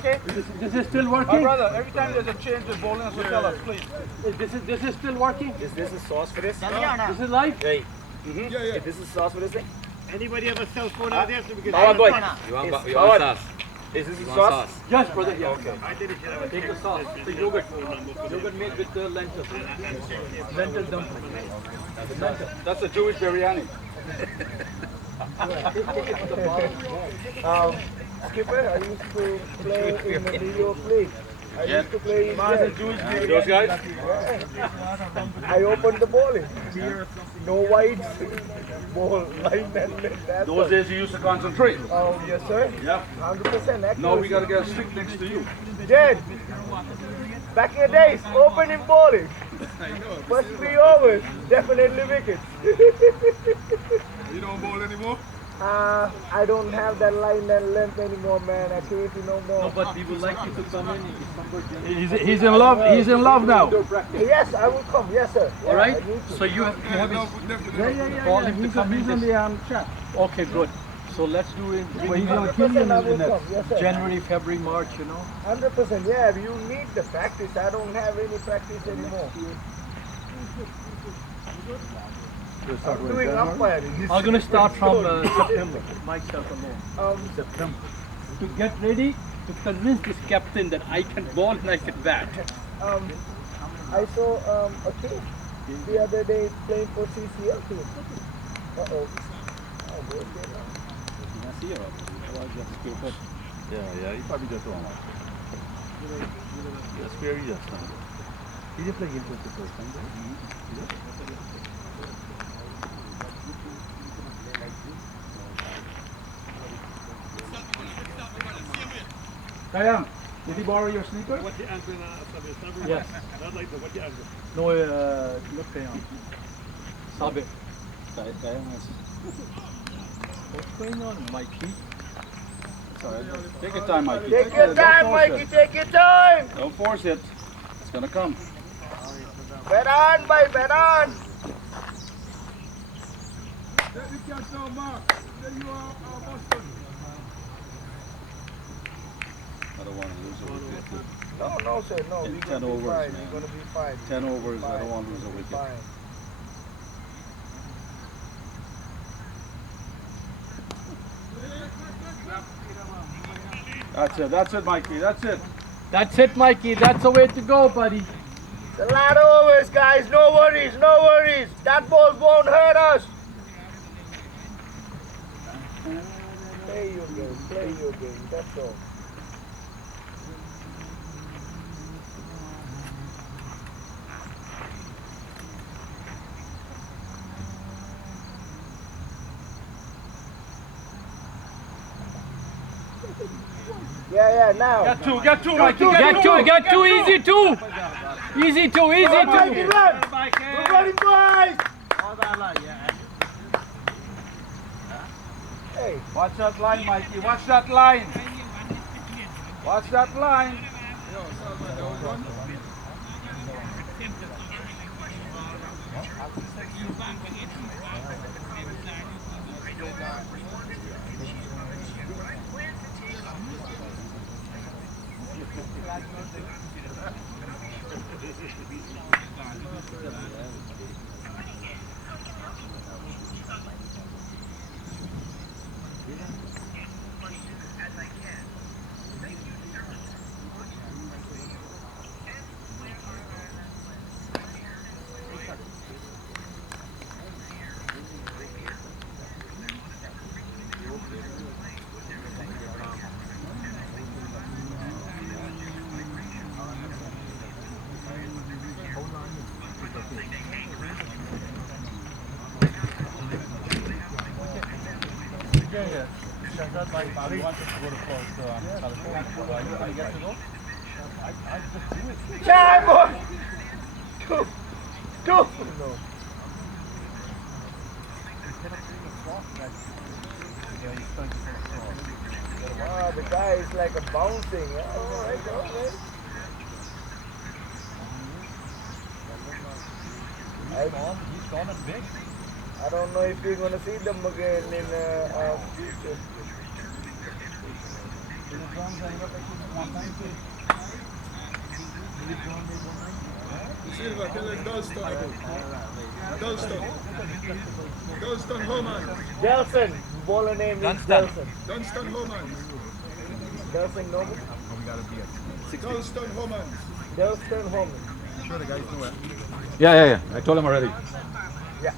Okay. This is still working? My brother, every time there's a change with bowling, so tell us, please. This is still working? Is this a sauce for this? This is live? Hey. Is this a sauce for this thing? Anybody have a cell phone out there so we can... Power boy. You want sauce? Is this a You sauce? want sauce? Yes, brother. Yeah. Okay. I did it. Take the sauce. The yogurt. Yogurt made with the lentils. Lentil dumpling. That's a Jewish biryani. Skipper, I used to play in the Lido League. I used to play in there. Those guys? I opened the bowling. No whites, ball, line and that. Those days you used to concentrate. Oh, yes, sir. Yeah. 100%. Now we got to get a stick next to you. Dead. Back in the days, opening bowling. First 3 overs, definitely wickets. You don't bowl anymore? I don't have that line and length anymore, man. I can't no more. No, but we would like you to come in. He's in love. He's in love now. Yes, I will come. Yes, sir. All right. I need to. So you have Yeah. call him to come in. He's on the chat. Okay, good. So let's do it. Well, he's going to kill you in the next yes, sir. January, February, March, you know. 100%. Yeah, you need the practice. I don't have any practice anymore. I'm doing umpiring. I'm going to start from September, myself alone. September. To get ready to convince this captain that I can ball and I can bat. I saw a kid the other day playing for CCL team. Uh-oh. Yeah, he probably just wrong. That's where he just started. He didn't play against us the first time, Kayam, did he borrow your sneaker? What's the answer now? Yes. Not like that. What's the answer? No, look Kayam. Sabe. What's going on, Mikey? Sorry, take your time, Mikey. Take your time, Mikey. Take your time. Don't force it. It's gonna come. Bet on, boy. Bet on. Let me catch now, Mark. Then you are Boston. I don't want to lose a wicket. No, sir. No, In we're 10 going to be overs, fine. man. We're going to be fine. 10 overs, I don't want to lose a wicket. Fine. That's it, Mikey. That's it. That's it, Mikey. That's the way to go, buddy. It's a lot of overs, guys. No worries. No worries. That ball won't hurt us. Play your game. Play your game. That's all. Yeah, now. Get two, Mikey. Get two, easy two. Easy two, easy Come on, Mikey, two. run. We're running, boys. Hey. Watch that line, Mikey. Watch that line. Watch that line. Try, boy. Two. No. Wow, the guy is like a bouncing. All right. He's gone and big. I don't know if we're going to see them again in future. Silva, tell us Dulson about. Dulson. Dulson Hemas. Dulson. Bowler name is Dunstan. Dulson. Dulson Hemas. Dulson Noble. Dulson Hemas. Dulson Home. Yeah. I told him already. Yeah.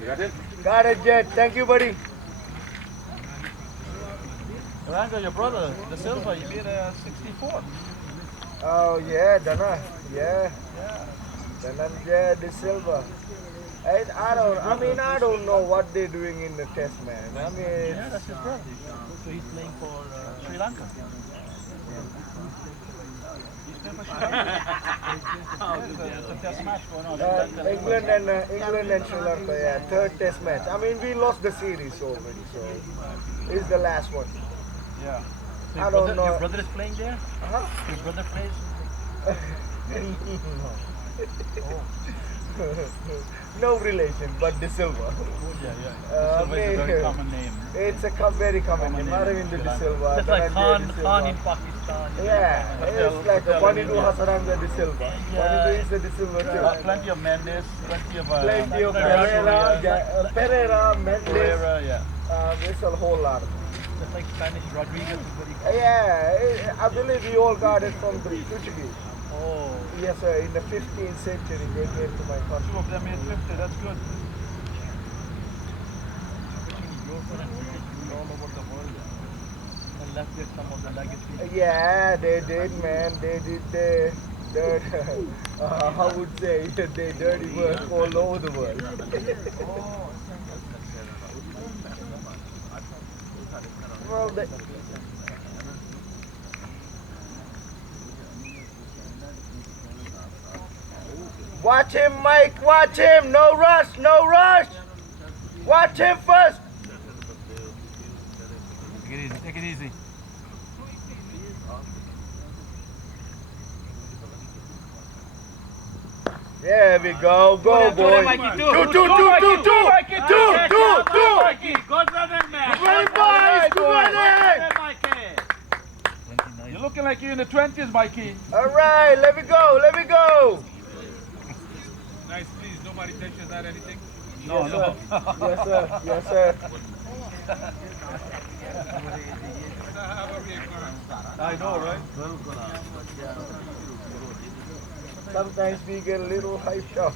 You got it? Got it, Jet. Thank you, buddy. Rango, your brother, the silver, he made a 64. Oh, yeah, Dana. Yeah. Dana, yeah, the silver. I don't know what they're doing in the test, man. I mean, Yeah, that's his brother. So he's playing for Sri Lanka. He's playing for Sri Lanka. There's a test match going on. England and Sri Lanka, yeah, third test match. I mean, we lost the series already, so it's the last one. Yeah. So I don't know. Your brother is playing there? Huh? Your brother plays? No relation, but the silver. Yeah. Silva is a very common name. It's a very common name. Aravind De Silva. It's like Dhananjay De Khan in Silva. Pakistan. Yeah, it's like a Vanidu Hasaranga De Silva. Vanidu is a De Silva too. Plenty of Mendes, plenty of Plenty of Pereira, Mendes. Pereira, yeah. There's a whole lot of them. Just like Spanish Rodriguez is what he calls. Yeah, I believe we all got it from the Portuguese. Oh. Yes, sir. In the 15th century, they came to my country. Two of them made 50, that's good. All over the world and left with some of the legacy. Yeah, they did, man. They did the dirt. I would say they dirty work all over the world. Well, watch him, Mike. Watch him. No rush. No rush. Watch him first. Take it easy, take it easy. There we go. Go, boy. Two. Good boys. Good running. You're looking like you're in the 20s, Mikey. All right, let me go. Let me go. Nice, please. Nobody touches that anything. Yes, sir. Yes, sir. Yes, sir. I know, right? Sometimes we get a little hyped up.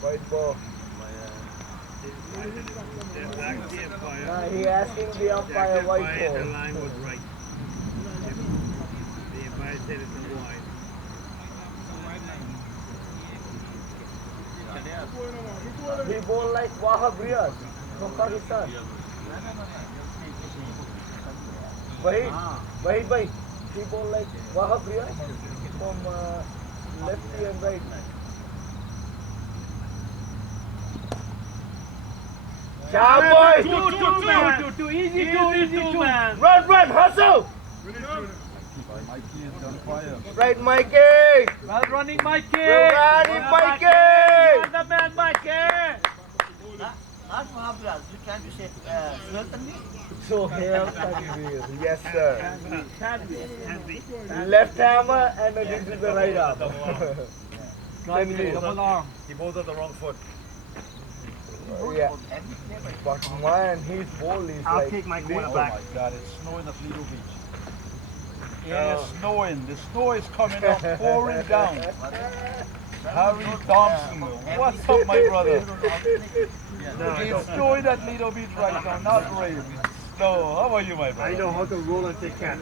White ball. He asking the umpire white ball. The line was right. The umpire said it's a wide. He bowled like Wahab Riaz from Pakistan. Bhai. He bowled like Wahab Riaz from lefty and right. Sharp boy! Too easy, man. Run, hustle! Mikey is on fire. Right, Mikey! Well running, Mikey! Well running, Mikey! You're the man, Mikey! So here, Tanvir. Yes, sir. Left hammer and this is the right arm. Double arm. He bowled on the wrong foot. Yeah. But man, his ball is I'll like... take my corner Oh back. my God, it's snowing at Lido Beach. It is snowing. The snow is coming up, pouring down. Harry Thompson, what's up, my brother? It's snowing at Lido Beach right now, not rain. Snow. How are you, my brother? I know how to roll and take catch.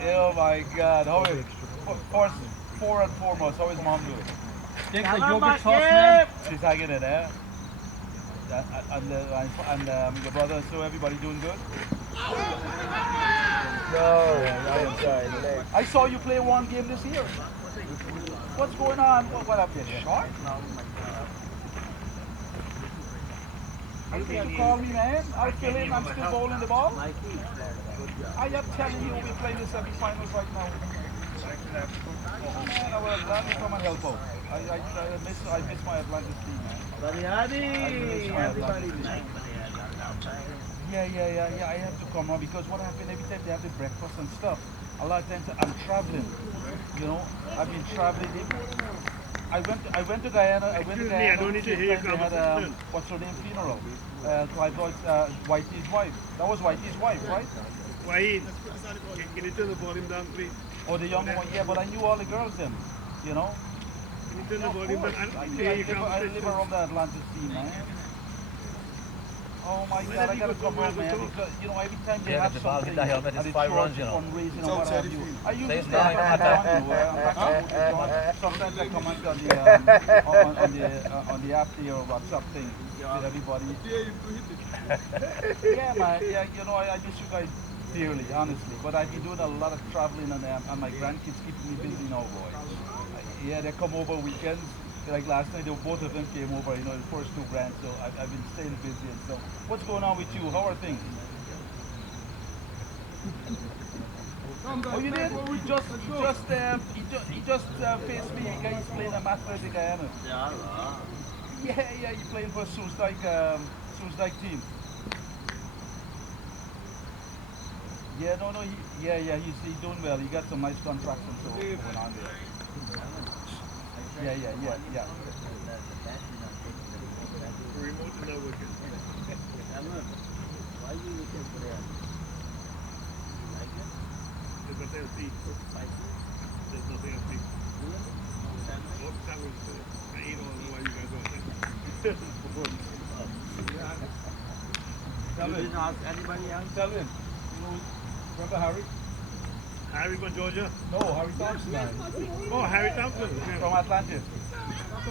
Oh my God. How is first and foremost, how is mom doing? Take the yogurt sauce, man. She's hanging in there. And your brother, so everybody doing good? No, I'm sorry. I saw you play one game this year. What's going on? What up there? Short? You need to call me, man. I'll fill in. I'm still bowling the ball. I am telling you, we're playing the semi-finals right now. Oh man, I would glad to come and help out. I miss my Atlantis team, man. Yeah. I have to come on because what happened every time they have the breakfast and stuff. A lot of times I'm traveling. You know, I've been traveling. I went to Guyana. I don't need to hear you. They had what's her name funeral. Clive Lloyd's Whitey's wife. That was Whitey's wife, right? Wahid, can you turn the volume down, please? Oh, the young one. Yeah, but I knew all the girls then. You know. Can you turn the volume down? I live around the Atlantis scene, man. Oh my God, I gotta come home, man. Because you know, every time they have something, and it's fundraising and what have you. I usually stay at sometimes I comment on the after or WhatsApp thing with everybody. Yeah, man. Yeah, you know, I miss you guys dearly, honestly. But I've been doing a lot of traveling, and my grandkids keep me busy now, boy. Yeah, they come over weekends. Like last night, both of them came over, you know, the first 2 grand, so I've been staying busy and stuff. What's going on with you? How are things? Oh, you did? He just faced me. A guy playing a Master in Guyana. Yeah, he's playing for Soesdijk team. Yeah, no, he's doing well. He got some nice contracts and so going on there. Yeah. Remote now working. Why are you looking for that? You like it? There's nothing else to eat. There's nothing else to eat. Oh, that was I ate all the while you guys were there. You didn't ask anybody else? Tell him. Remember Harry? Harry from Georgia? No, Harry Thompson. Oh, Harry Thompson. Yeah. From Atlantis.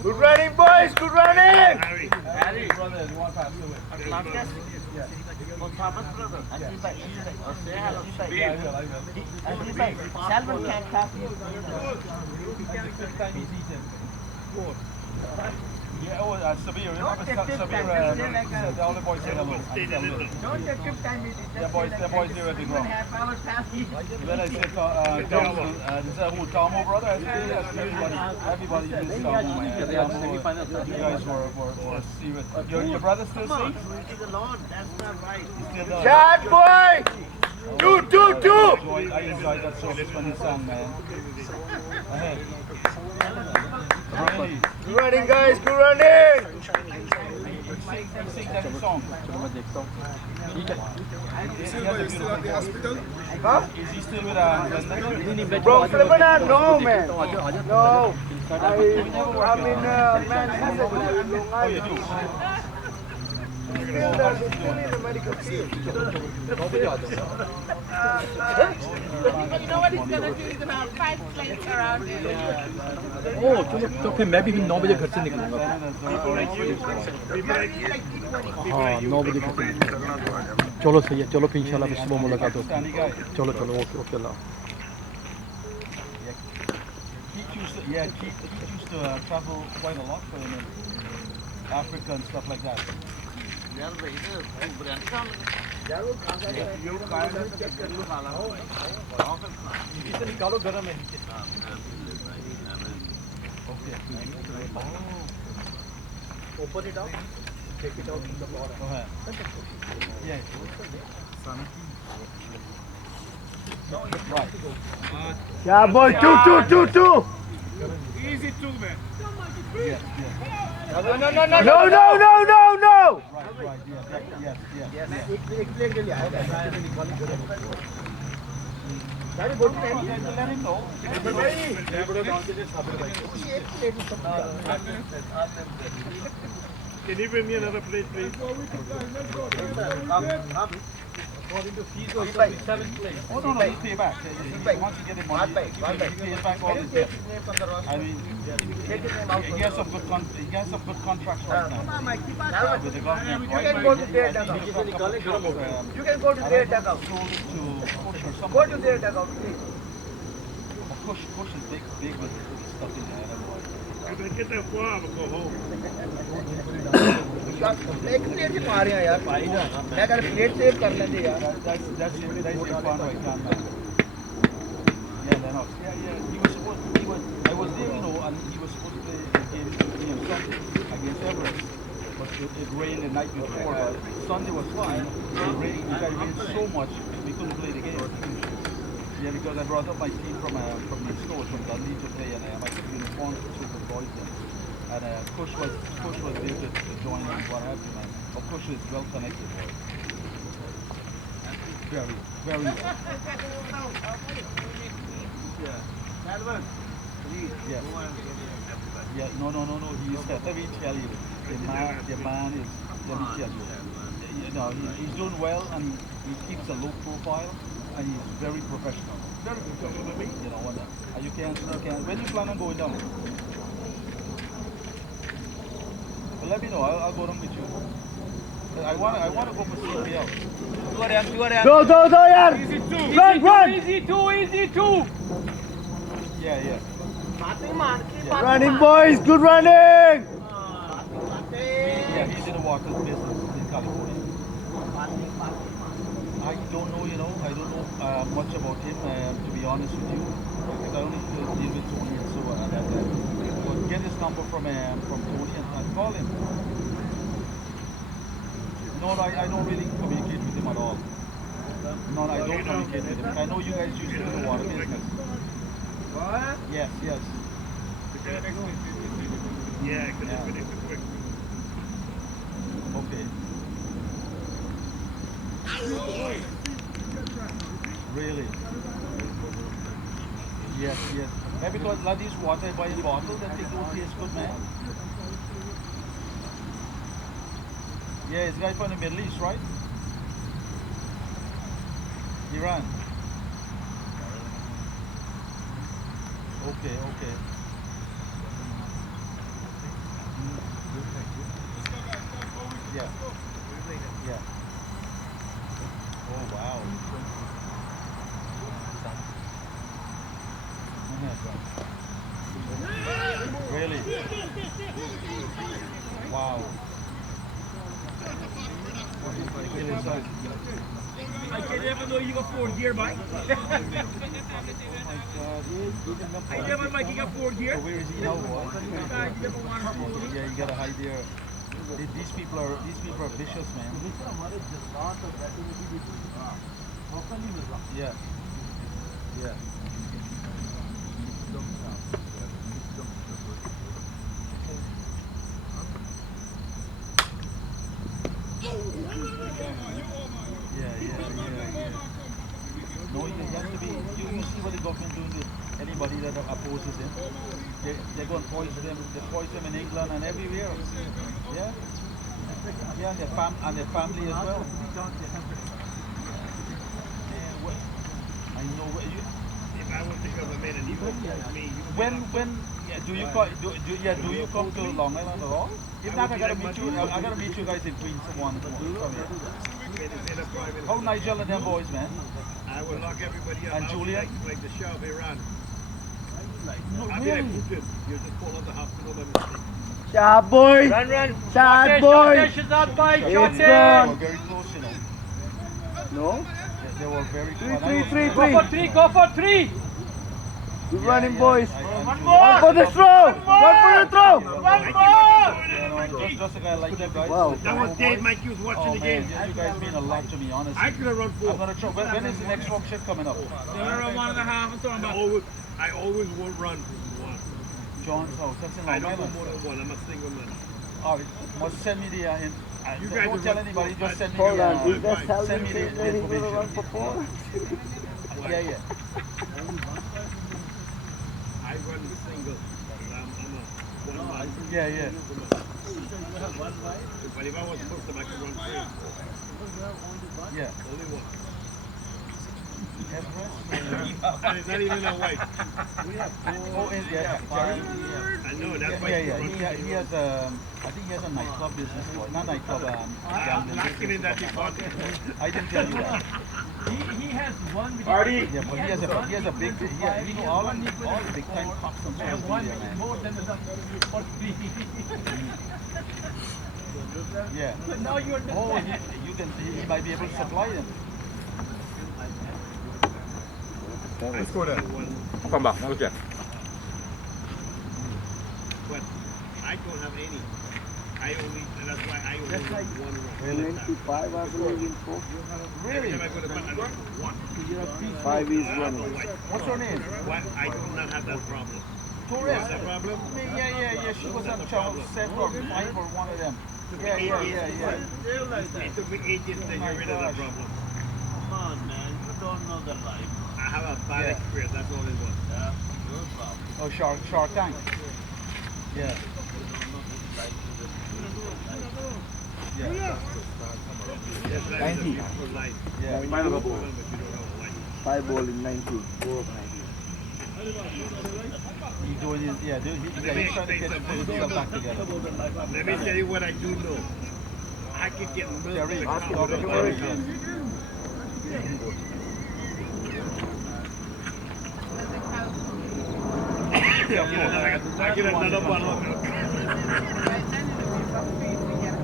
Good running, boys. Good running. Harry. Brother, you want to pass away? Atlantis? Yeah. Oh, Thomas brother. Anjil bhai. Oh, say hello. Yeah, I will. Anjil bhai, Salman can't clap you. Time he's eating. Yeah, Sabir, remember Sabir, the only boy said hello. Don't take good time meeting. The boys here at the ground. 2.5 hours past. Then I said, this is who, Tomo, brother? I said, yes, everybody is Tomo, man. You guys were serious. Your brother still sings? He's alone. That's not right. He still does. Chat, boy. I enjoyed that so much when he sang, man. Ahead. Really? Good running, guys. Good running. Sing that song. Silva, you still at the hospital? Huh? Is he still with Glenda? Bro, Lebanon? No, man. No. I'm in Manhattan. Oh, you do? Still in the medical field. You know what he's gonna do? He's gonna have 5 planes around here. तो फिर मैं भी 9 बजे घर से निकलूंगा हाँ 9 बजे घर से निकलूंगा चलो सही है चलो फिर इंशाल्लाह फिर सुबह मुलाकात होगी चलो okay Allah Keith used to travel quite a lot for him in Africa and stuff like that. इसे निकालो गरम है Open it up, take it out from the bottom. Go ahead. Yeah. Right. Yeah, boy. Two. Easy too, man. Yes. No. Right. Yes. Let him know. Can you bring me another plate, please? According to fees or 7 planes. Oh no, you pay back. Once you get him money, he pays back all his debt. I mean, he has some good contracts right now with the government. You can go to their dugout. You can go to their dugout. Go to their dugout, please. Push is big with stuff in there. If I get that far, I'm gonna go home. एक plate से मारे हैं यार भाई ना मैं कर plate save कर लेंगे यार That's it fun right now, man. Yeah, Lennox. Yeah. He was supposed. I was there, you know, and he was supposed to play a game, Sunday against Everest. But it rained the night before. But Sunday was fine. It rained so much we couldn't play the game. Yeah, because I brought up my team from the Xploras from Dulson to play, and I took uniforms for super boys then. And Kush was there to join and what have you, man. Oh, Kush is well connected. Very well. Yeah, no. He is, let me tell you, the man is, let me tell you, he's doing well and he keeps a low profile and he's very professional. Very professional, you know, and you can't, when you plan on going down? Well, let me know, I'll go down with you. I want to go for CPL. Go यार run Easy two. Yeah. running boys good running Yeah, he's in the water business in California. I don't know, I don't know much about him, to be honest with you. Because I only deal with Tony and so on. But get his number from Tony and call him. No, I don't really communicate with him at all. No, I don't communicate with him. I know you guys used to do the water business. what Yes. Yeah, because it's been quick. Okay. Really? Yes. Maybe because like this water by the bottle, that thing don't taste good, man. Yeah, it's a guy from the Middle East, right? Iran. Okay. Yeah. Oh, wow. Really? Wow. I can never know you got 4 gear bike. I never like you got 4 gear. So where is he now? What? You never want to Yeah, you gotta hide there. These people are vicious, man. Yeah. No, you have to be. You see what the government doing to anybody that opposes him. They're going to poison them. They poison them in England and everywhere. Yeah. Yeah, and their family as well. I know. If I was the government and you vote for me, Do you come to Long Island at all? If not, I gotta meet you. I gotta meet you guys in Queens one. How Nigel and them boys, man? I will lock everybody up. And Julia? Like the Shah of Iran. No, I'll be like Putin. You just fall out the hospital by mistake. sharp boy Run. sharp boy Shot by They were very close, no They were very close. Go for three. good running boys One one more. for the throw one for the throw One more. Just a guy like you guys. Wow. That was Dave Mike. He was watching Oh the man, game. you guys mean a lot to me, honestly. I could have run I'm 4. gonna try. When is the next rock shit coming up? Around 1.5 and throwing back. I always will run one. John's house. That's in I Long don't go Island. more than one. I'm a single man. All right, must send me the. You guys Don't are tell run- anybody. Just send me hold the. on is that Send Salman me the saying that he's gonna run information. for 4 Yeah. I run single. I'm a one man. Yeah. But if I was supposed to, I could run 3. Yeah. Only one. Everest? And it's not even a white. Oh, yeah. I know, that's why Yeah. He has I think he has a nightclub business. Not nightclub. Gambling I'm lacking in business. that department. I didn't tell you that. He has one which Party. Yeah, but he has a big, he know all the big time cops on I have social one media, which is man. more than the for free. Yeah. So now you Oh, understand. he might be able to supply them. Let's go there. Come back. Okay. But I don't have any. That's why I only That's like- have one run. Really? 95, I believe in four. Really? Every time I go to bed, I look for one. 5 is I don't know one. why. What's her name? Why I do not have that problem. Torres. What's that problem? Yeah. She was on channel 7 or 5 or one of them. Yeah. It took me 8 years to Oh get my rid of that gosh. problem. Come on, man. You don't know the life. I have a bad Yeah. experience, that's all it was. Your problem. Oh, Shark Tank. Yeah. Yeah. Yes, that is a beautiful life. Yeah. When you have a woman, but you don't have a wife. 5 ball in 90. He's doing his, yeah, dude, he's trying to get himself back together. Let me tell you what I do know. I can get milk. Terry, like talk to Terry, yes. I get another bottle of milk. Right then, it will be for free if we get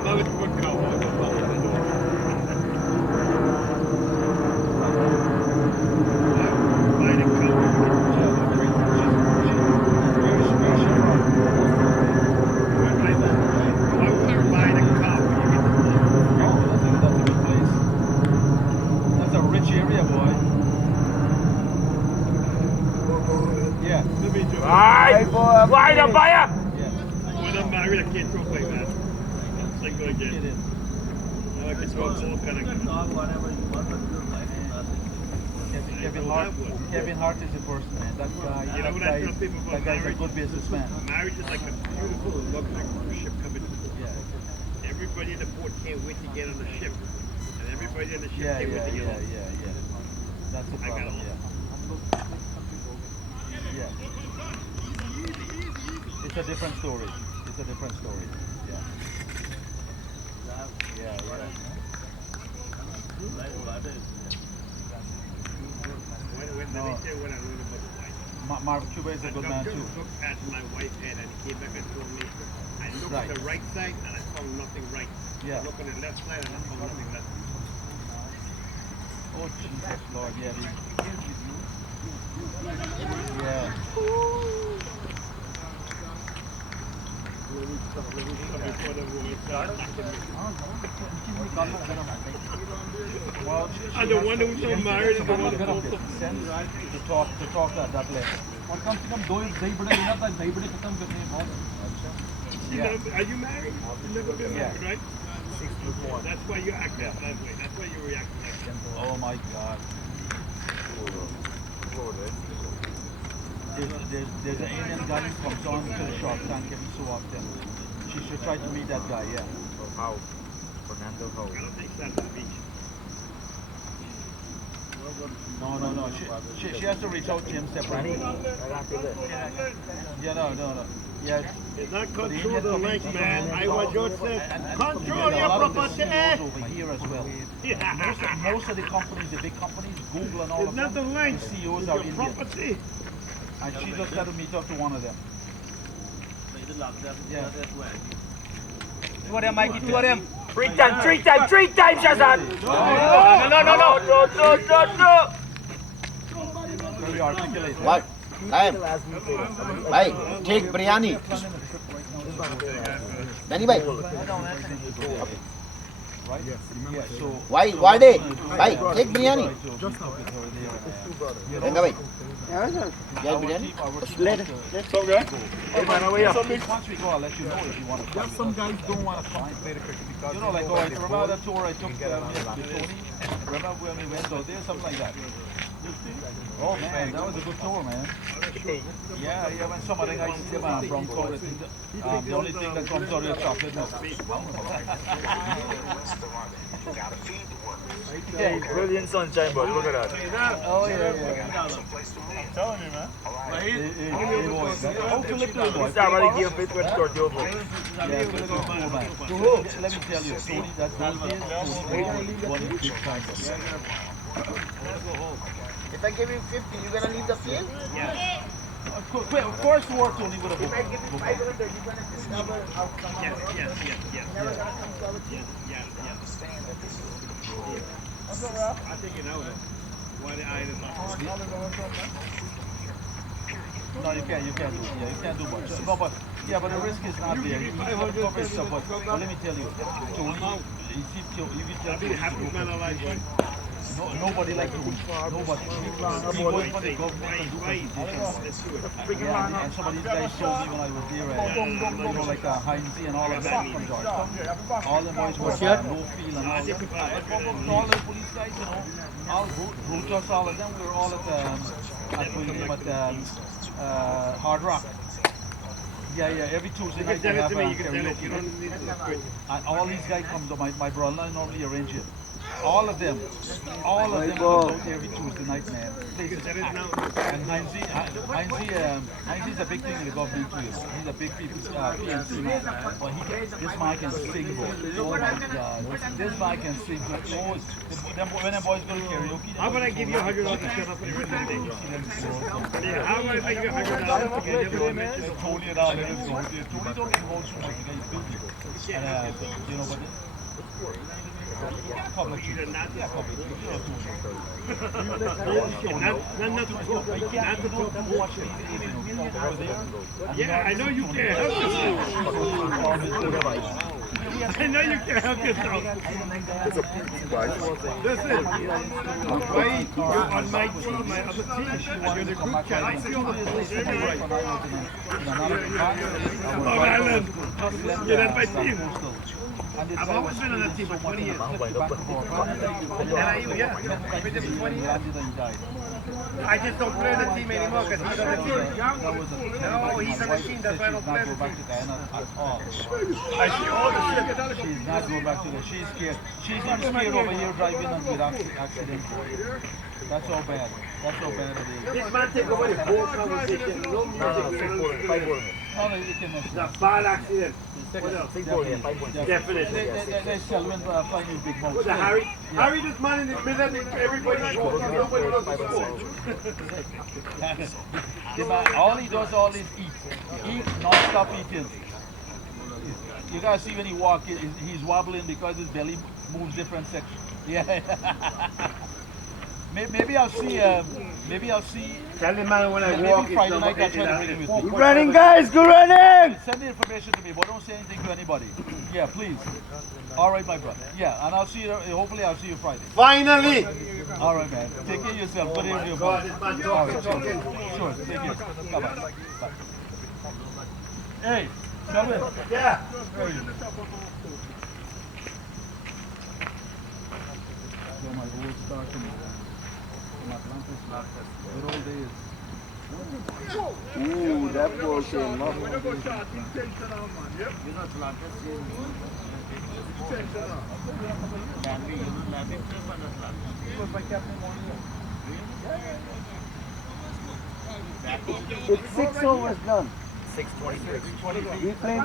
Another good cow. I'll just bottle it. Buy the cow. Why would I buy the cow when you get the milk? That's a good place. That's a rich area, boy. Yeah. Let me do it. Why the buyer? When I'm married, I can't talk like that. It's like going Get again. in. I can talk all kind of. Talk whatever you want, but your life is nothing. Kevin Hart is a person, man. That guy, You know what I tell people about that guy's a marriage? good businessman. Marriage is like a beautiful luxury cruise ship coming to port. Yeah. Everybody in the port can't wait to get on the ship. And everybody on the ship Yeah. can't wait to get off. That's the I got problem, it. yeah. It's a different story. Yeah. Let me tell you what I learned about the wife. Mark Cuba is a good man doctor too. looked at my wife's head and he came back and told me, I looked Right. at the right side and I found nothing right. Yeah. I looked at the left side and I found nothing left. Oh Jesus Lord, yeah. Yeah. Before the woman started knocking me. Well, And the one who's not married is the one get up who's there. Sense to talk at that level. और कम से कम दो दही बड़े लेना था दही बड़े खत्म करने हैं बहुत Are you married? You've never been married, right? That's why you act that way. That's why you react like that. Oh my God. There's an Indian guy who comes on to the Shark Tank every so often. She should try to meet that guy, yeah. How? Fernando, how? I don't think that's the beach. No. She has to reach out to him separately. Yeah, no. Yeah. It's not But the control Indian the community length, don't man. know I how- was just saying, and control there's a your lot of the property. CEOs over here as well. Most of the companies, the big companies, Google and all It's of not the them, the length. CEOs It's are your Indian. property. And she just had to meet up to one of them. Yeah. Two of them, Mikey, two of them. Three times, Shazad. No. Very articulate. What? Bhai, take biryani. Dani bhai, Right? Yeah, so why they? Bhai, take biryani. Renga bhai. Yeah, biryani. Once we go, I'll let you know if you want to. Just some guys don't want to find very quickly because you know, like, oh, I remember that tour I took with Tony. Remember when we went out there, something like that. Oh man, that was a good tour, man. Yeah, when some of the guys say, man, from tour, the only thing that comes out of your chocolate milk. Yeah, brilliant sunshine, but look at that. Oh yeah. Telling you, man. It's already game fit when short over. Let me tell you, Tony, that's those days, Tony one big time. If I give you 50, you gonna leave the field? Of course, War Tony would have booked. I give you 500, you're gonna discover how come Yes. never gonna come to our team. I think you know that. Why the eye is not. No, you can't do it. Yeah, you can't do much. No, but the risk is not there. You can cover stuff, but let me tell you, Tony, you can tell Be happy man like you. nobody like Tony. Nobody. He goes for the government and do presentations. And some of these guys told me when I was there, like Heinz and all of them from Georgetown. All the boys were no feel and all that. All the police guys, all Brutus, all of them, we were all at Hard Rock. Yeah, every Tuesday night they have karaoke. And all these guys come to my brother normally arrange it. All of them come out every Tuesday night, man. And Heinz is a big thing in the government too. He's a big PNC man. But this man can sing, bro. Oh my God. This man can sing. When the boys go to karaoke, How about I give you $100 to shut up for the rest of the day? Yeah, how about I give you $100 to get everyone mentioned? Tony and all let us go. Tony don't get road too much. He's busy. And, but public. Not to talk. Yeah, I know you can't help yourself. I know you can't help yourself. Listen, wait, you're on my team, my other team. You're the group chat. I see all the bullshit. You're right. Long Island. Yeah, that's my team. I've always been on that team for 20 years. And I've been there for 20 years. I just don't play the team anymore because he's on the team. No, he's on the team. That's why I don't play the team. I see all the shit. She's not going back to the. She's scared. She's not scared over here driving and with accidents. That's so bad. That's so bad it is. This man take over the whole conversation. No music. No, you can miss it. The bad accident. Definitely. Definitely. They sell when flying with big boats. Harry this man in the middle of everybody's walking. Nobody knows the score. All he does is eat. Eat, non-stop eating. You gotta see when he walks, he's wobbling because his belly moves different sections. Yeah. Maybe I'll see. Tell the man when I walk. Maybe Friday night I'll try to bring him with me. Good running, guys. Good running. Send the information to me, but don't say anything to anybody. Yeah, please. All right, my brother. Yeah, and I'll see you. Hopefully, I'll see you Friday. Finally. All right, man. Take care of yourself. Good evening, bro. All right, sure. Take care. Bye-bye. Bye. Hey, Melvin. Yeah. Where are you? My old start from Atlantis. Good old days. Ooh, that ball came up. When you go shot, intentional, man. Yep. You know, Atlantis is Intentional. Landry, you know, Landry play for Atlantis. It's 6 overs done. 6:23. We played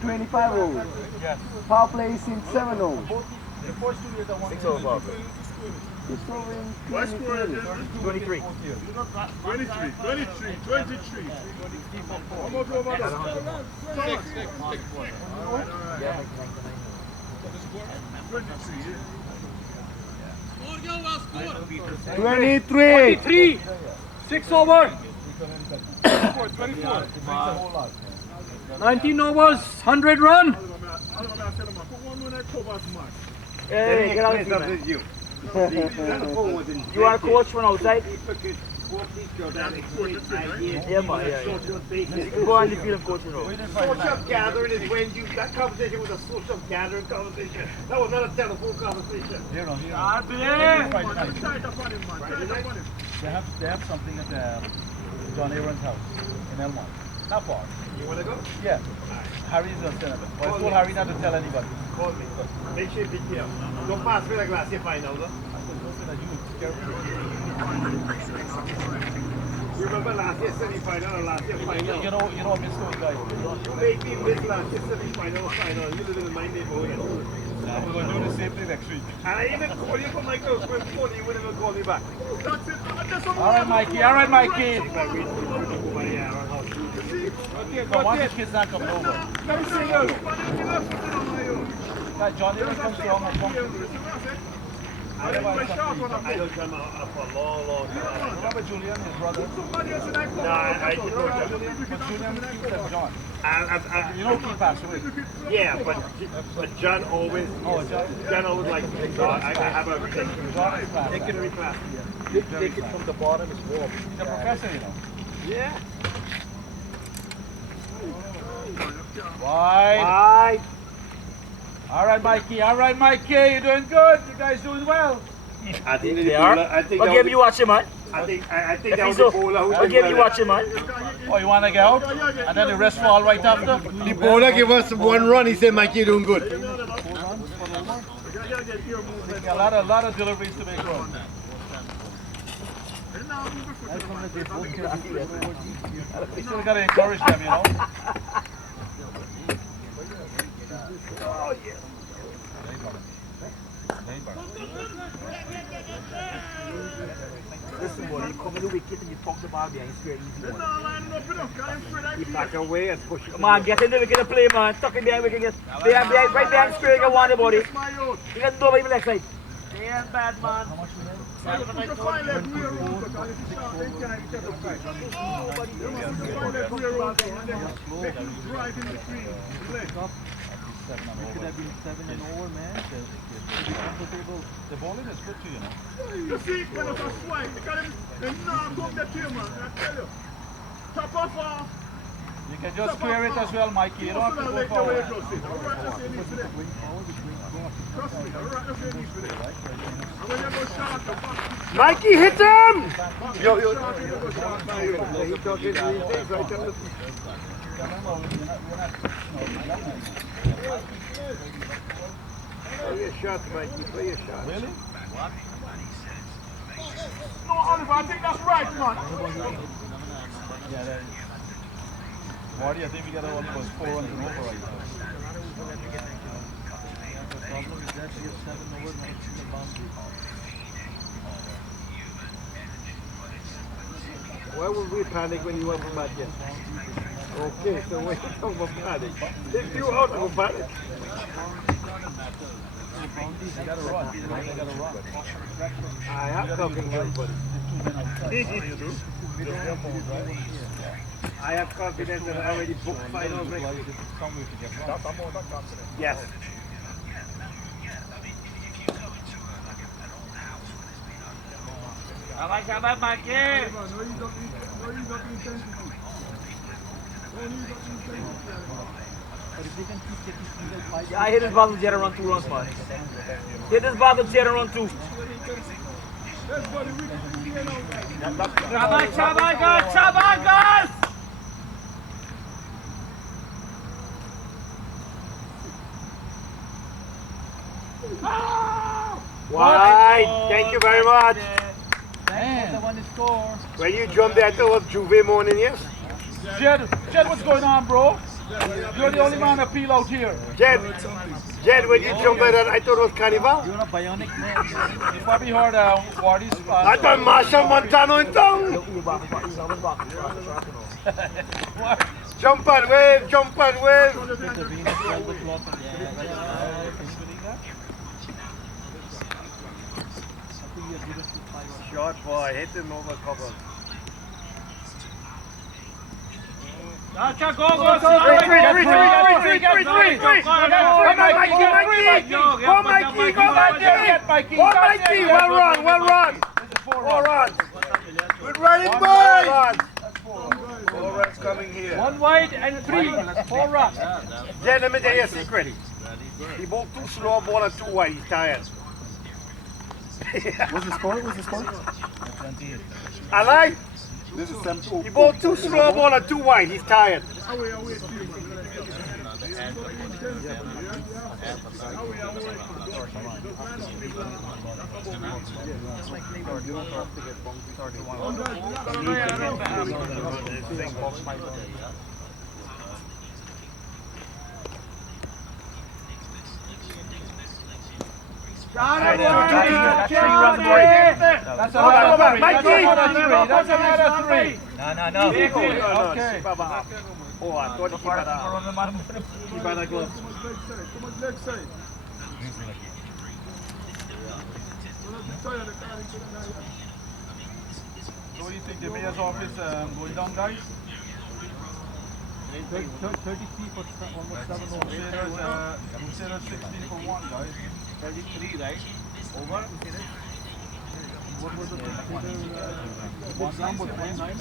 25 overs. Yes. Power play is in 7 overs. The first 2 years I won. 6 over. 6 over in What score is 23. 23, 23, 23. How much over there? 23. 3, 6 over. 24. 19 overs, 100 run. Hey, get out of here. You are a coach from outside? Yeah, man, yeah. You can go on the field, coach, you know. Social gathering is when you, that conversation was a social gathering conversation. That was not a telephone conversation. They have something at John Aaron's house in Elmont. Not far. You want to go? Yeah. Harry's going to send it. But I told Harry not to tell anybody. Call me. Make sure you be careful. Don't pass me the glass, you find out, though. You remember last year semi-final or last year final? You know, Mr. Guy. You made me miss last year semi-final or final. You live in my neighborhood. We're going to do the same thing next week. And I even call you for my girlfriend phone. You wouldn't even call me back. That's it. All right, Mikey. All right, Mikey. Come on, this kid's not coming over. Let me see you. John Aaron comes to home and comes. I don't John for a long time. Remember Julian, his brother? No, I didn't know that. But Julian keeps John. You know he passed away. Yeah, but John always. Oh, John always likes me. So I have a relationship. John is fast. Take it very fast. Take it from the bottom, it's warm. He's a professor, you know. Yeah. Wide. All right, Mikey. All right, Mikey. You're doing good. You guys doing well. I think They are. What game you watching, man? I think that was the bowler who. What game you watching, man? Oh, you want to get out? And then the rest fall right after? The bowler gave us one run. He said, "Mikey, you're doing good." A lot of deliveries to make on. We still got to encourage them, you know. Oh, yeah. Listen, boy, you come in the wicket and you talk the ball behind square easy, man. You back away and push it. Come on, get in the wicket and play, man. Tuck it behind wicket. Right behind square, you can want the body. You can do it even next side. They ain't bad, man. It could have been 7 and over, man. The bowling is good too, you know. You see, when it's a swipe, because they knock up the team, man. I tell you. Top off. You can just clear it as well, Mikey. You don't have to go forward. Trust me, all right, that's what you need for that. And when you go short, the back. Mikey, hit him! Yo. He talking to you things right on the Play your shot, Mikey. Play your shot. Really? No, Oliver, I think that's right, man. Yeah, that is. Marty, I think we got almost 4 runs and over right now. The problem is that we have 7 over, not the boundary. Why would we panic when you went from back in? Okay, so when you come from panic, if you out of panic. They gotta run. They gotta run. I have talking here, buddy. I have confidence that I already booked finals next week. Yes. I like how that back in. No, you don't intensity. Yeah, I hit this ball to Jed and run 2 runs, man. Hit this ball to Jed and run 2. Trabajas! Wide. Thank you very much. Man. When you jumped there, I thought it was Juve morning, yes? Jed, what's going on, bro? You're the only man to peel out here. Jed, when you jumped there, I thought it was Carnival. You're a bionic man. You probably heard Wardy's. I thought Marshall Montano in town. Jump and wave, jump and wave. Short boy, hit him over cover. Go, Come on, Mikey, well run. 4 runs. Good Ready, boys! 4 runs coming here. 1 wide and 3. 4 runs. Jen, let me tell you a secret. He bowled 2 slow ball and 2 wide. He's tired. What's the score? What's the score? I like. This is 7-2. He bowled 2 slow ball and 2 wide. He's tired. That's another 3. Mikey! That's another 3. No. Okay. Oh, I thought he keep it out. Keep it out glove. Too much leg side. So what do you think the mayor's office going down, guys? 33 for almost 7 over. Say there's 16 for 1, guys. 33, right? Over. What was the one down was 29?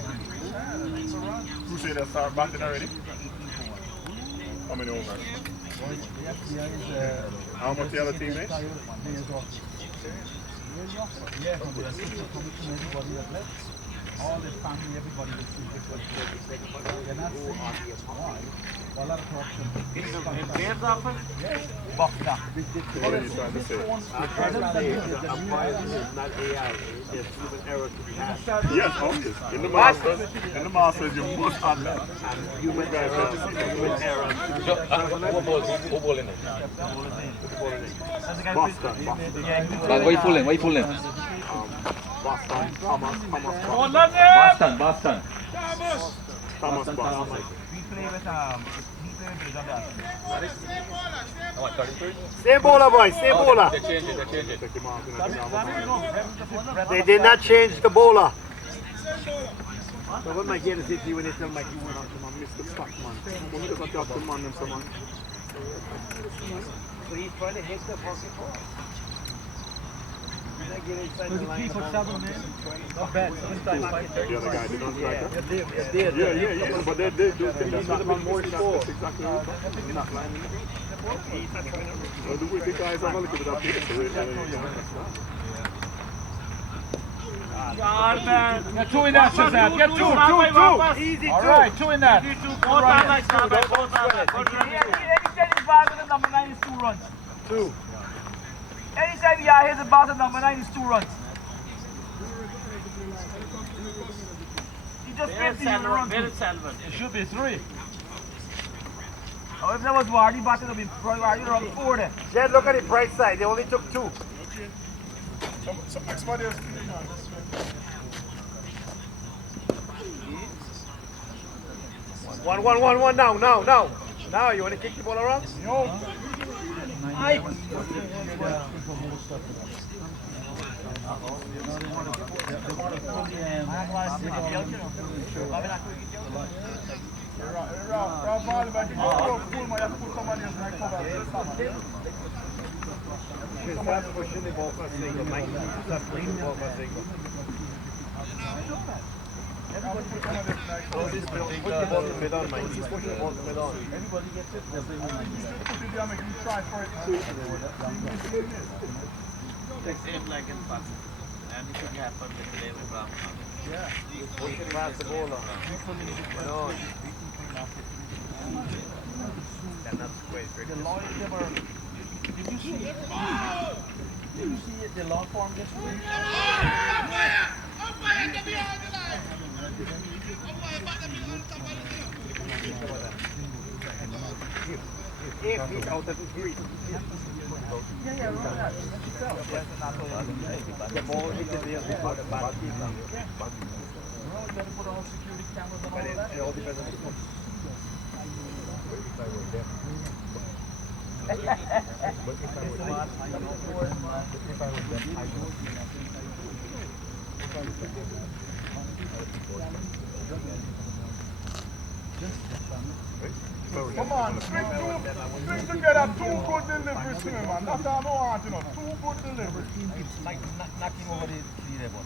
Who say that start batting already? How many overs? How much the other team makes? All the family, everybody will see because they're not saying why. A lot of corruption. Where's the office? Bakta. What are you trying to say? Yes, obvious. In the masters, you must add that. Human guys are just human error. Boston. Why you fooling? Boston. Thomas. Boston. Thomas Boston. We play with Same bowler, boys. Same bowler. Take him off. They did not change the bowler. So what my game is if you when they tell Mike you went out to Mr. Stockman. Who doesn't talk to man and someone? So he's trying to hit the pocket ball. When I get inside the line, 33 for 7, man. Not bad. The other guy did not strike her? yeah. Yeah. But they do think that's not more score. That's exactly what I'm not lining up. Well, the way the guys have a look at that place, so they Get 2 in that, Shazam. Get 2. Easy, All right, 2 in that. Anytime he's bad with the number 9 is 2 runs. 2. Anytime he hits the bottom number 9 is 2 runs. He just 50 on the run. Where is Salvan? It should be 3. Oh, if that was Wardy, batting would be probably Wardy around 4 then. Jen, look at the bright side. They only took 2. Some experience. 1 now. Now you want to kick the ball around? No. Pushing the ball for a single, Mike. Stop pushing the ball for a single. Push the ball to mid on, Mike. He's pushing the ball to mid on. Everybody gets it. Same like in past. And it should happen with the level ground. Yeah. Pushing past the ball on. No. Cannot squeeze. The law is never. Did you see it? Did you see it? The long form this week? If he out of 3. Yeah, right. The ball hit the nail before the bat. No, you gotta put on security cameras and all that. It all depends on the foot. Come on, string together 2 good deliveries to me, man. That's all I want, 2 good deliveries. Knocking over the leaderboard.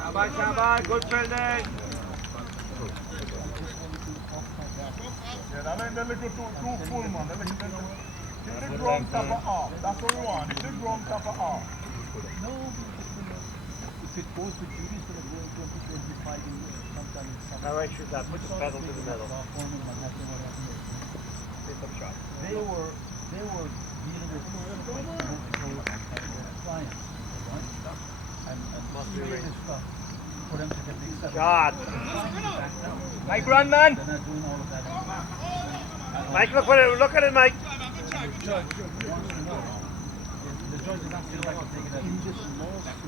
Shabash, shabash, good fielding. Yeah, that ain't the little too full, man. That little, give the drum top of off. That's what we want. Give the drum top of off. No, if it goes with Judy, it's going to go in 2025 in sometime in summer. All right, shoot that. Put the pedal to the metal. They were dealing with clients, right? And serious stuff for them to get the acceptance. God. Mike, run, man. They're not doing all of that. Mike, look at it, Mike. The judge wants to know. The judge is not still like to take it as in this lawsuit.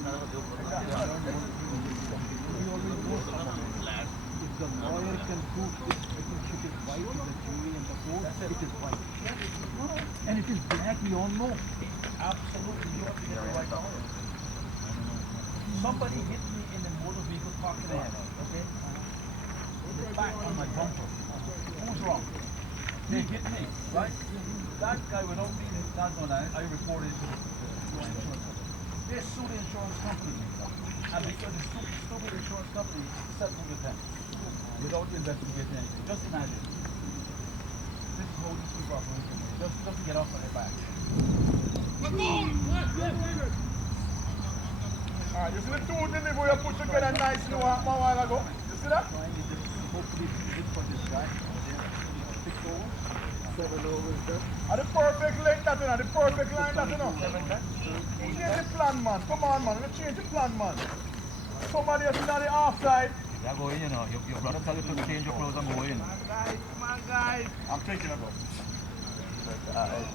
If the lawyer can prove this relationship is right with the jury and the court, it is right. And it is black, we all know. Absolutely, you have to get the right lawyer. Somebody hit me in the motor vehicle parking lot, okay? The back on my bumper. Who's wrong? They hit me, right? That guy, without me not going on, I reported it to the insurance company. They sued the insurance company. And because the stupid insurance company settled with them without investigating anything. Just imagine. This is how these people are operating. Just to get off on their back. Alright, you see the two delivery you put together nicely a while ago? You see that? Hopefully, good for this guy. 6 overs. 7 overs done. Are the perfect length that you know? The perfect line that you know? Change the plan, man. Come on, man. Let's change the plan, man. Somebody else is on the offside. You're going, you know. Your brother tell you to change your clothes and go in. Come on, guys. I'm thinking about it.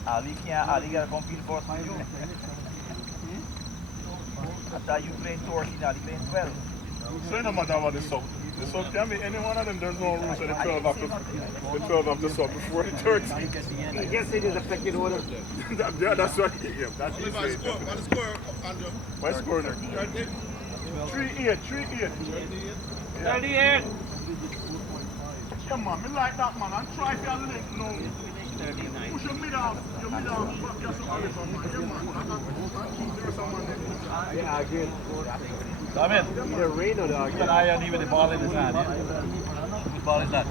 Ali got to compete for us, man. After you playing 14, Ali playing 12. So it no matter what the sub. The sub can be any one of them. There's no rules for the 12 of the sub before the 13. I guess it is affected order. Yeah, that's what he is. That's his way. What is score, Andrew? What score there? 3-8, 3-8. 38. Come on, me like that, man. And try to link now. Push your mid off. Your mid off. Back your solid on, man. Yeah, man. There's someone there. Yeah, again. Come in. Either rain or dog. Keep an eye on him with the ball in his hand. Yeah? Whose ball is that?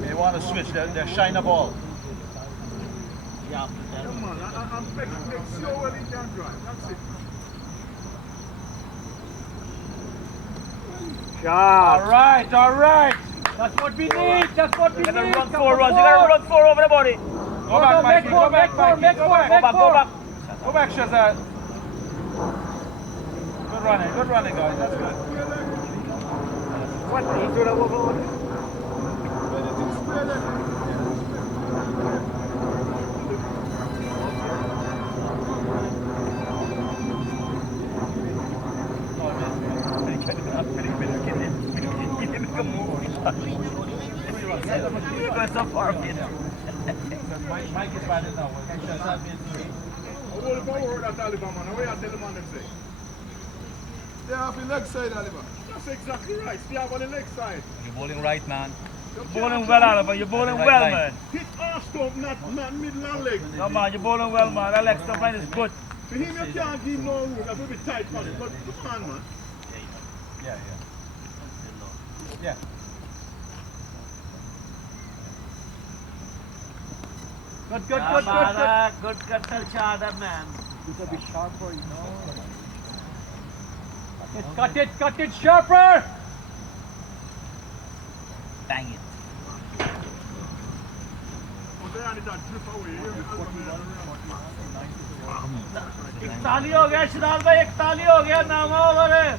They want to switch. They're shine the ball. Come on, I'm make sure he can drive. That's it. Shot. All right. That's what we need. That's what we need. You gotta run 4 runs. You gotta run 4 over the body. Go back, Mikey. Go back, Mikey. Go back. Go back, Shazad. Good running, guys. That's good. What? He threw that over. Going so far, Mike is batting now. Shazad being three. What if I heard that Alibaba, man? What you tell the man them say? They have the leg side, Alibaba. That's exactly right. Stay up on the leg side. You're bowling right, man. You're bowling well, Oliver. You're bowling well, man. Hit arm stump, not middle and leg. No, man. You're bowling well, man. That leg stump line is good. For him, you can't give no room. That will be tight for him. But come on, man. Yeah. Good. Good shot, man. You gotta be sharper, you know. Cut it sharper! Bang it. इकताली हो गया शिदाल भाई 41 हो गया नाम over है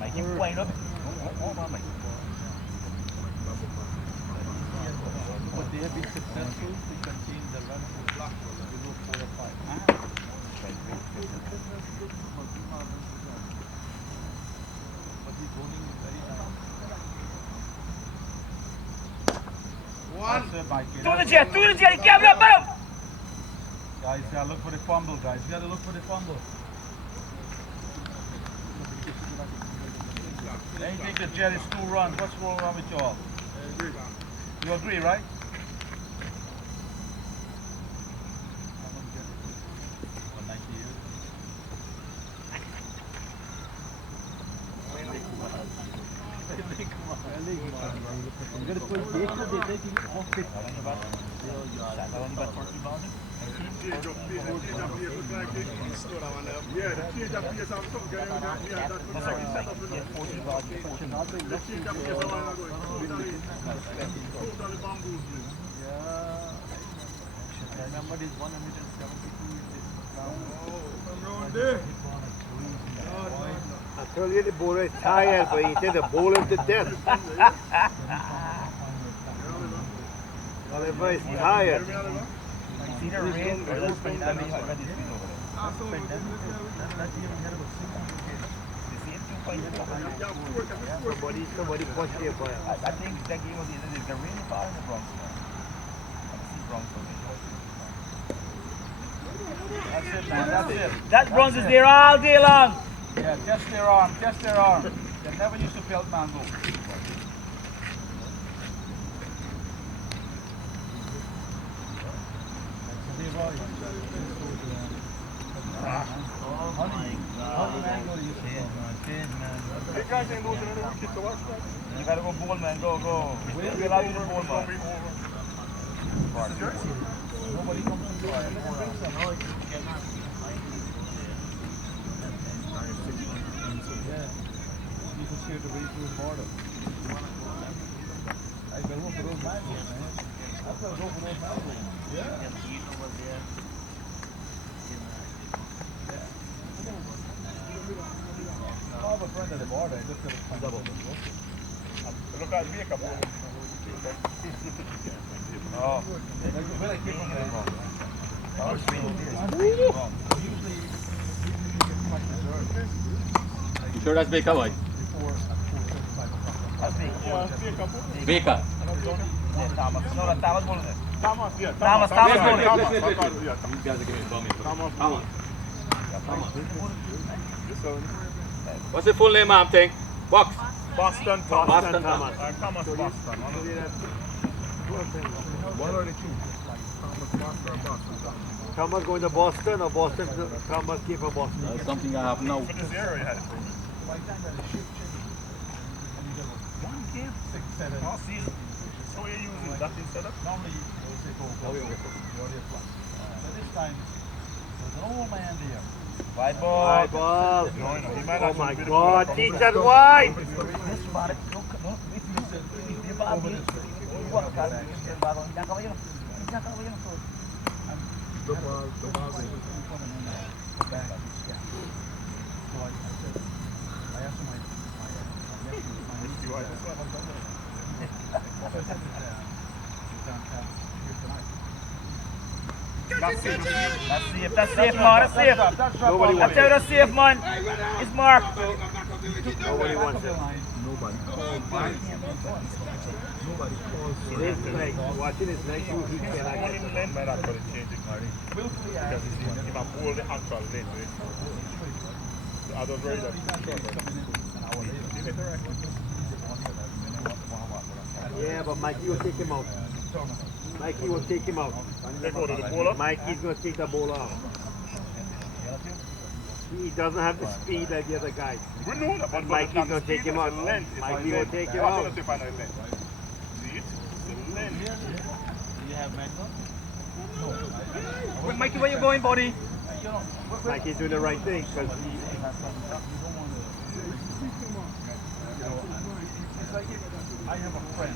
making point up But they have been successful to contain the run to block below 4 or 5. But the bowling is very nice. Do the jet, get me up, Guys, you gotta look for the fumble, guys. You gotta look for the fumble. Then you think the jet is 2 runs. What's wrong with y'all? You agree, right? Remember this 172 I told you the bowler is tired, but he said the bowler to death. Oliver is tired. Somebody pushed here for him. I think that game was either the rain or the Bronx. That's it, man. That's it. That bronze is there all day long. Yeah, test their arm. Test their arm. They never used to pelt mango. You gotta go bowl, man. Go. We're allowed to bowl, man. Nobody comes to the you can see the way through the border. I got room for those mangoes, man. I've got room for those mangoes. Yeah. I have a friend at the border. I just got a double. Look at me, couple. Oh, really kicking it wrong. You sure that's Baker, boy? Baker. Thomas. No, that's Thomas Bullet. Thomas, yeah. Thomas Thomas. Bullet. Thomas, yeah. These guys are giving me bummy. Thomas. What's the full name, ma'am? Thing? Box. Boston Thomas. Boston Thomas. Thomas Boston. One or the two? Thomas going to Boston or Boston to Thomas keep for Boston? That's something I have now. For this area, had it. One game, 6, 7. All season. So you're using that instead of? Normally you say go. But this time, there's an old man there. White ball. White ball. No, he might Oh have my to be God, the teach that wide. That's safe, man. That's safe. Nobody That's how that's safe, man. It's Mark. Nobody wants it. This like, watching his legs, he One cannot in the lane might have got to change it, Marty. Because he might pull the actual lane, right? I was worried that he hit the right. Yeah, but Mikey will take him out. Mikey will take him out. They go to the bowler. Mikey's going to take the ball out. He doesn't have the speed like the other guy. We know that, but Mikey's going to take him out. Mikey will take him out. See it? It's the length. Do you have mango? Mikey, where you going, buddy? Mikey's doing the right thing because I have a friend.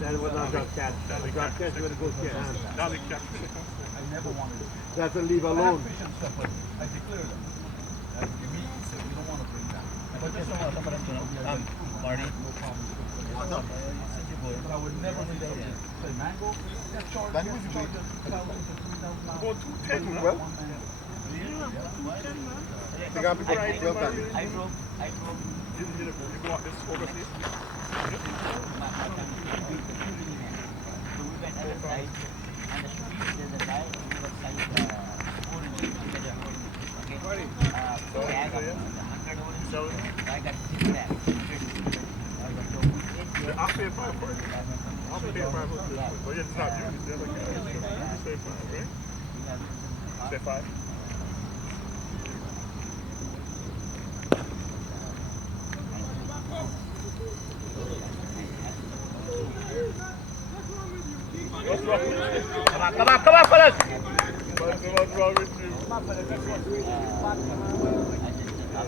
that was not drop catch. A drop catch would have go to your hand. I never wanted it. That's a leave alone. I declare them. That's the meat. So we don't want to bring that. But just Marty. But I would never say mango. That's charged. That was charged. Go 210, Well, they got people right there, man. I broke. You go out this overseas? So we went Everest side, and the street, there's a guy pay 5 for it. I'll pay 5 for this. But it's not you, it's the other guy. You say 5, right? You say 5? What's wrong with you? Come on, fellas. What's wrong with you?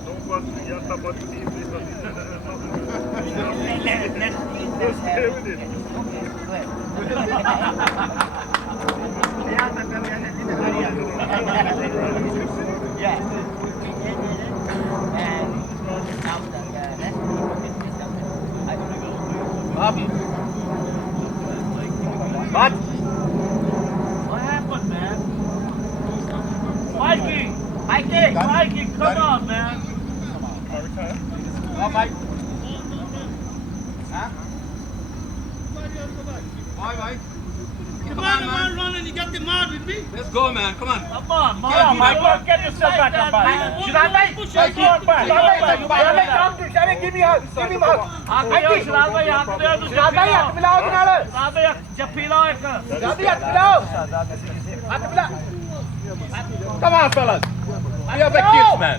Don't bust me. You're not about to see me. Let's stay with it. What? What happened, man? Mikey, Come on, man. Oh, Mike. Come on, running. You got the mod with me. Let's go, man. Come on. Come on, Come on, Mike. Get yourself back up, Mike. Should I, Mike? Should I come to Shabby? Give me a hug. Give me a hug. Mikey. Should Come on, fellas. We have a kids, man.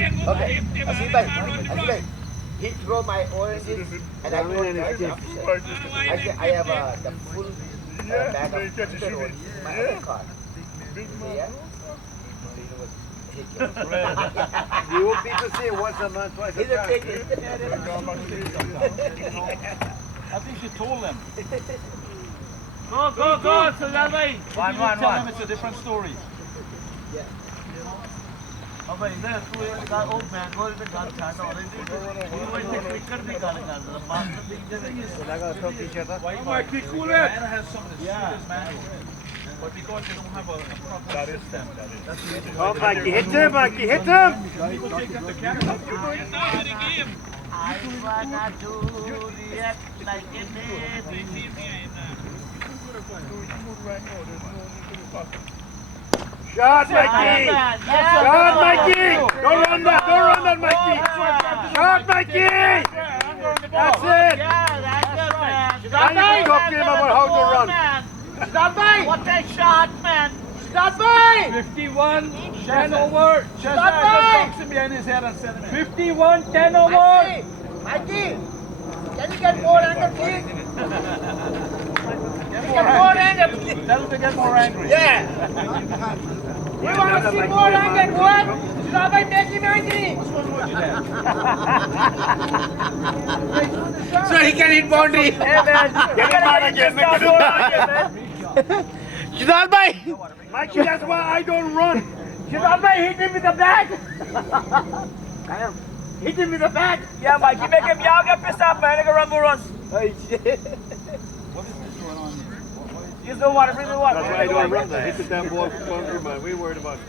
Okay, Asif, he throw my oranges and I told him, I said, I have the full bag of sugar oranges in my other car. Yeah? You want people to see it once a month, twice a He's a month. take it. I think she told them. Go, Salvay. One. Tell them it's a different story. Yeah. Oh, भाई इधर तू ये का ओप man वो इधर गाल चाहता और ये इसे क्लिकर भी गाल कर दे मास्टर भी इधर So I got a tough t-shirt. Mikey, cool it. Diana has some of the sweetest mango. But because they don't have a proper system. Oh, Mikey, hit him, Mikey, hit him! People take them to Canada. I wanna do react like a Shot, Mikey! Shot, Mikey! Don't run that, Mikey! Shot, Mikey! That's it! Now you can talk to him about how to run. What a shot, man! 51, 10 over. Just him behind his head and send him in. 51, 10 over. Mikey, can you get more anger, please? Get more angry. Tell him to get more angry. Yeah. We want to see more anger, what? Should I make him angry? So he can hit boundary. Hey man, get him out again. Shidal bhai. Mikey, that's why I don't run. Shidal bhai, hit him with the bat. Hit him with the bat. Yeah, Mikey, make him young and pissed off, man. He can run more runs. What is this going on here? Here's the water, bring the water. That's why I don't run. I hit the damn ball from boundary, man. We worried about it.